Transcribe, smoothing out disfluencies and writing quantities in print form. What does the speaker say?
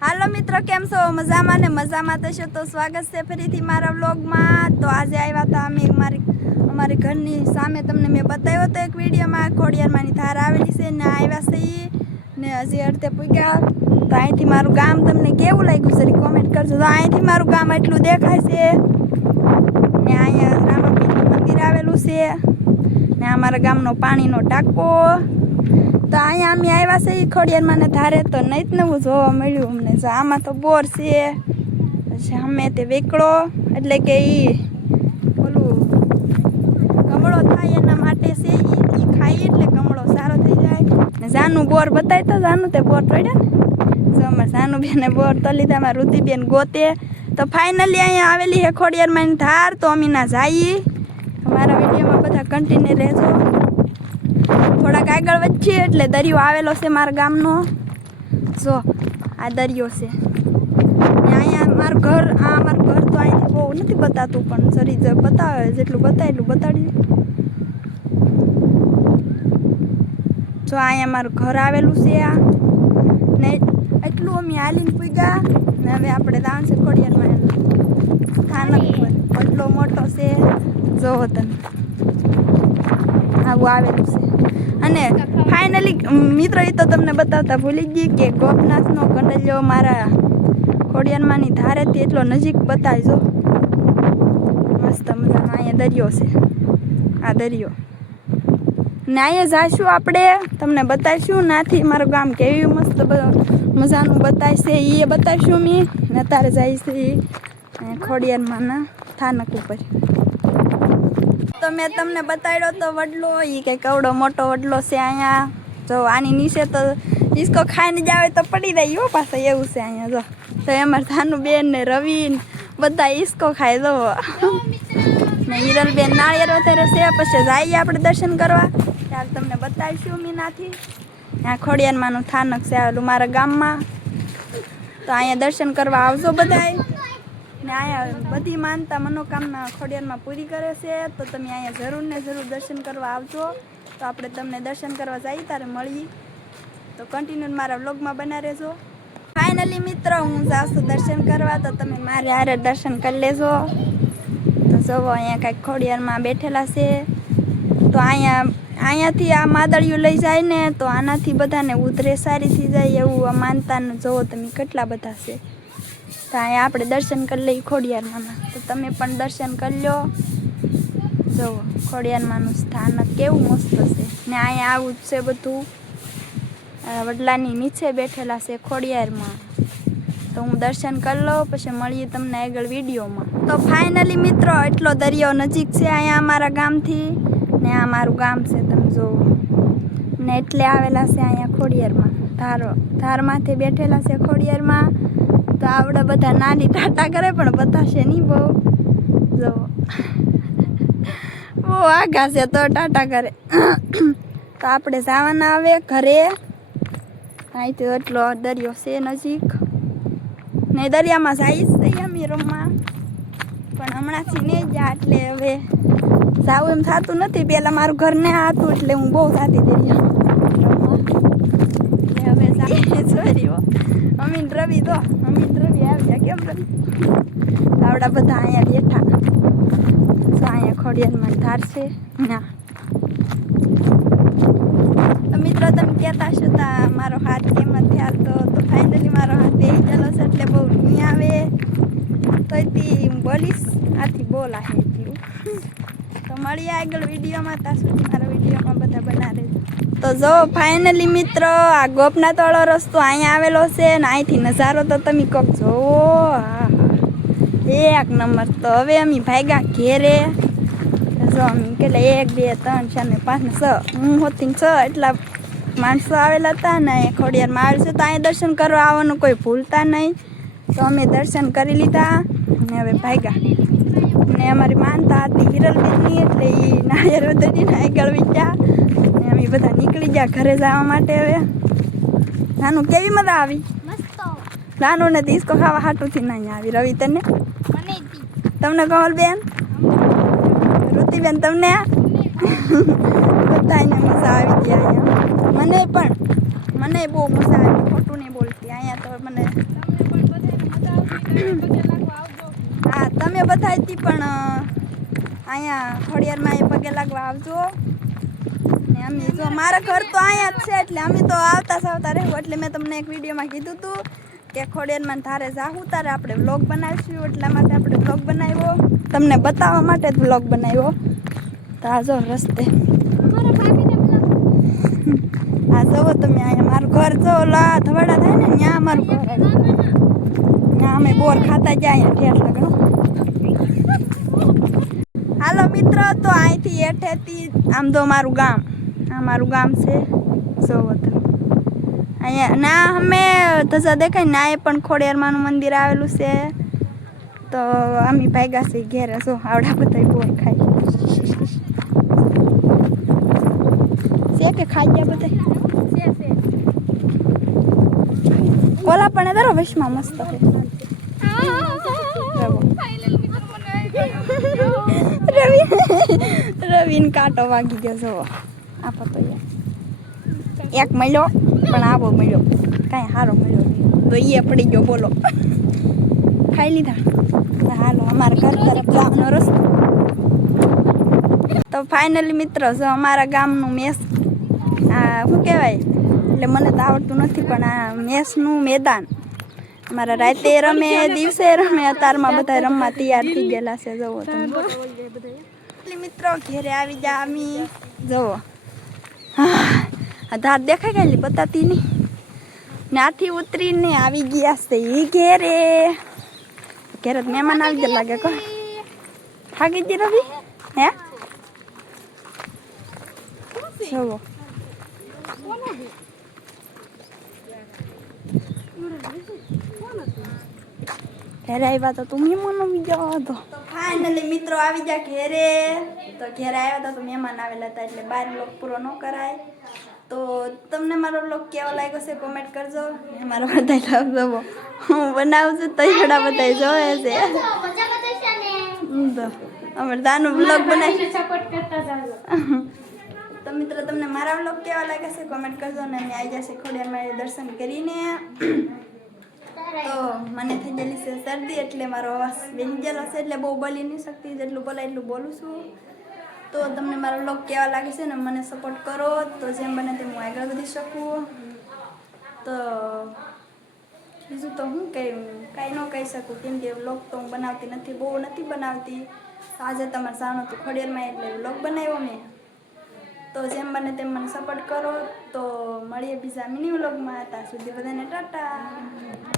હાલો મિત્રો, કેમ છો? મજામાં ને મજામાં થશો તો સ્વાગત છે ફરીથી મારા વ્લોગમાં। તો આજે આવ્યા હતા અમે અમારી ઘરની સામે, તમને મેં બતાવ્યો હતો એક વિડીયોમાં, ખોડિયારમાંની ધાર આવેલી છે ને આવ્યા છે ને હજી અડધે પૂગ્યા। તો અહીંથી મારું ગામ તમને કેવું લાગ્યું છે કોમેન્ટ કરજો। તો અહીંથી મારું ગામ એટલું દેખાય છે ને અહીંયા રામાપીરનું મંદિર આવેલું છે ને અમારા ગામનો પાણીનો ટાંકો। તો અહીંયા અમે આવ્યા છે ખોડિયારમાં ને ધારે, તો નહીં જ નવું જોવા મળ્યું અમને। જો આમાં તો બોર છે, પછી અમે તે વેકડો એટલે કે ઓલું કમળો થાય એના માટે છે, એ ખાઈ એટલે કમળો સારો થઈ જાય ને। જાનું બોર બતાય તો જાનું તે બોર તોડ્યા ને, જો અમારે જાનું બેને બોર તો લીધા, અમારા ઋતિબેન ગોતે। તો ફાઇનલી અહીંયા આવેલી છે ખોડિયારમાં ધાર, તો અમે ના જઈએ। અમારા વિડીયોમાં બધા કન્ટિન્યુ રહેજો। થોડાક આગળ વધીએ એટલે દરિયો આવેલો છે મારા ગામનો। જો આ દરિયો છે ને અહીંયા મારું ઘર, અમારું ઘર તો અહીંથી બહુ નથી બતાતું, પણ સરી બતાવે જેટલું બતાવે એટલું બતાડીએ। જો અહીંયા મારું ઘર આવેલું છે આ ને એટલું અમે હાલીને પૂગ્યા ને હવે આપણે દાણ છે ખોડિયારમાં સ્થાનક પર, એટલો મોટો છે જોવો તમે, આવું આવેલું છે। અને ફાઇનલી મિત્રો, એ તો તમને બતાવતા ભૂલી ગઈ કે ગોપનાથનો કંડલિયો મારા ખોડિયારમાંની ધારેથી એટલો નજીક બતાવજો, મસ્ત મજાનો અહીંયા દરિયો છે, આ દરિયો ને અહીંયા જાશું આપણે, તમને બતાવીશું નાથી મારું ગામ કેવી મસ્ત મજાનું બતાવશે એ બતાવીશું મેં ને। અત્યારે જાય છે ખોડિયારમાંના સ્થાનક ઉપર। તો મેં તમને બતાવ્યો તો વડલો, એ કંઈક કવડો મોટો વડલો છે અહીંયા। જો આની નીચે તો ઈસકો ખાઈને જ આવે તો પડી જાય હો પાછો, એવું છે અહીંયા। જો તો એમાં ધાનું બેન ને રવિ બધા ઈસકો ખાય જો ને હિરલબેન નાળિયેર વધારે છે। પછી જઈએ આપણે દર્શન કરવા, ત્યારે તમને બતાવીશું મીનાથી। ત્યાં ખોડિયારમાંનું સ્થાનક છે આવેલું મારા ગામમાં, તો અહીંયા દર્શન કરવા આવજો બધાય ને। અહીંયા બધી માનતા મનોકામના ખોડિયારમાં પૂરી કરે છે, તો તમે અહીંયા જરૂર ને જરૂર દર્શન કરવા આવજો। તો આપણે તમને દર્શન કરવા જઈએ ત્યારે મળીએ, તો કન્ટિન્યુ મારા વ્લોગમાં બના રહેજો। ફાઇનલી મિત્રો, હું જાઉં છું દર્શન કરવા, તો તમે મારે હારે દર્શન કરી લેજો। તો જુઓ અહીંયા કાંઈક ખોડિયારમાં બેઠેલા છે, તો અહીંયાથી આ માદળિયું લઈ જાય ને તો આનાથી બધાને ઉધરે સારી થઈ જાય એવું આ માનતાને જુઓ તમે કેટલા બધા છે। તો અહીંયા આપણે દર્શન કરી લઈએ ખોડિયારમાંના, તો તમે પણ દર્શન કરી લો। જુઓ ખોડિયારમાંનું સ્થાનક કેવું મસ્ત છે ને અહીંયા આવું જ છે બધું, વડલાની નીચે બેઠેલા છે ખોડિયારમાં। તો હું દર્શન કરી લઉં, પછી મળીએ તમને આગળ વિડીયોમાં। તો ફાઇનલી મિત્રો, એટલો દરિયો નજીક છે અહીંયા અમારા ગામથી ને આ મારું ગામ છે તમે જુઓ ને, એટલે આવેલા છે અહીંયા ખોડિયારમાં ધારમાંથી બેઠેલા છે ખોડિયારમાં। તો આવડે બધા નાની ટાટા કરે પણ બતાશે નહીં બહુ, જો બહુ આગા છે તો ટાટા કરે। તો આપણે જવાના આવે ઘરે, અહીંથી એટલો દરિયો છે નજીક ને, દરિયામાં જઈશ નહીં અમે રમવા, પણ હમણાંથી નહીં ગયા એટલે હવે જાવું એમ થતું નથી। પહેલાં મારું ઘર ને હતું એટલે હું બહુ થતી દરિયા, એટલે હવે સોરી અમીન રવિ તો અમીન રવિ આવ્યા, કેમ રવિ આવડા બધા અહીંયા બેઠા। તો અહીંયા ખોડિયારમાં ધાર છે ના। તો મિત્રો, તમે કહેતા છો તા મારો હાથ કેમ નથી હાલતો, તો ફાઇનલી મારો હાથ બેસી ગયેલો છે એટલે બહુ નહીં આવે, તો એથી હું બોલીશ આથી બોલા છે એટલું। તો મળીએ આગળ વિડીયોમાં, ત્યાં સુધી મારા વિડીયોમાં બધા બના રહેજો। તો જો ફાઇનલી મિત્રો, આ ગોપનાથ વાળો રસ્તો અહીંયા આવેલો છે ને અહીંથી નજારો તો તમે કોક જોવો, હા એક નંબર। તો હવે અમે ભાગ્યા ઘેરે, જો અમે કેટલા 1 2 3 4 5 6 હું હોતી 6 એટલા માણસો આવેલા હતા ને ખોડિયારમાં આવેલ છે। તો અહીંયા દર્શન કરવા આવવાનું કોઈ ભૂલતા નહીં। તો અમે દર્શન કરી લીધા અને હવે ભાગ્યા ને અમારી માનતા હતી હિરલબેનની, એટલે એ નાળિયેર વધારીને આગળ ગયા ને અમે બધા નીકળી ગયા ઘરે જવા માટે। હવે નાનું કેવી મજા આવી? નાનું ને ઈસકો ખાવા હાટુથી નહીં આવી। રવિ તને? તમને કમલબેન? ઋતિબેન તમને? બધાને મજા આવી ગયા અહીંયા, મને બહુ મજા આવી, ખોટું નહીં બોલતી। અહીંયા તો મને હા તમે બધા પણ અહીંયા ખોડિયારમાં એ પગે લાગવા આવજો ને અમે જો મારા ઘર તો અહીંયા જ છે એટલે અમે તો આવતા રહેવું એટલે મેં તમને એક વિડીયોમાં કીધું હતું કે ખોડિયારમાં ધારે જાહું તારે આપણે વ્લોગ બનાવીશું એટલા માટે આપણે વ્લોગ બનાવ્યો તમને બતાવવા માટે જ વ્લોગ બનાવ્યો તો આ જો રસ્તે આ જુઓ તમે અહીંયા મારું ઘર જો લા ધવાડા થાય ને ત્યાં અમારું ઘર ત્યાં અમે બોર ખાતા જાય અહીંયા ઠેઠ લગડો હાલો મિત્રો તો અહીંથી હેઠેથી આમ તો મારું ગામ આ મારું ગામ છે જોવો તમે અહીંયા ના અમે ધજા દેખાય ના એ પણ ખોડિયારમાંનું મંદિર આવેલું છે તો અમે ભાગ્યા છે ઘેરે જો આવડા બધા બોર ખાય છે કે ખાઈ ગયા બધા ઓલા પણ ધરો વિશમાં મસ્ત છે રવિને કાંટો વાગી ગયો જો આપો તો એક મળ્યો પણ આવો મળ્યો કાંઈ સારો મળ્યો તો એ પડી ગયો બોલો ખાઈ લીધા હાલો અમારા ઘર તરફ જવાનો રસ્તો તો ફાઇનલી મિત્રો જો અમારા ગામનું મેસ આ શું કહેવાય એટલે મને તો આવડતું નથી પણ આ મેસનું મેદાન અમારા રાતે રમે દિવસે રમે અત્યારમાં બધા રમવા તૈયાર થઈ ગયેલા છે જુઓ તમે મિત્રો ઘેરે આવી જા અમી જુઓ આ ધાર દેખાય ગયેલી બતાતી નહીં ત્યાંથી ઉતરીને આવી ગયા છે એ ઘેરે ઘેરે મહેમાન આવી ગયા લાગે કહો થાકી ગઈ રવિ હે જુઓ ઘેરે આવ્યા તો તું મહેમાન આવી ગયો હતો ફાઇનલી મિત્રો આવી જા ઘેરે તો ઘેરે આવ્યા હતા તો મહેમાન આવેલા હતા એટલે બહાર બ્લોગ પૂરો ન કરાય તો તમને મારો બ્લોગ કેવો લાગ્યો છે કોમેન્ટ કરજો મારો બધા જવો હું બનાવું છું તો એડા બધા જોવે છે તો અમે દાનું બ્લોગ બનાવી તો મિત્રો તમને મારા બ્લોગ કેવા લાગે છે કોમેન્ટ કરજો અને અમે આવી જશે ખોડિયારમાં દર્શન કરીને તો મને થઈ ગયેલી છે શરદી એટલે મારો અવાજ બેસી ગયેલો છે એટલે બહુ બોલી નહીં શકતી જેટલું બોલાય એટલું બોલું છું તો તમને મારો બ્લોગ કેવા લાગે છે ને મને સપોર્ટ કરો તો જેમ બને તેમ હું આગળ વધી શકું તો બીજું તો હું કાંઈ ન કહી શકું કેમ કે બ્લોગ તો હું બનાવતી નથી બહુ નથી બનાવતી આજે તમારે જાણો તો ખોડિયારમાં એટલે બ્લોગ બનાવ્યો મેં તો જેમ બને તેમ મને સપોર્ટ કરો તો મળીએ બીજા મિની વ્લોગમાં ત્યાં સુધી બધાને ટાટા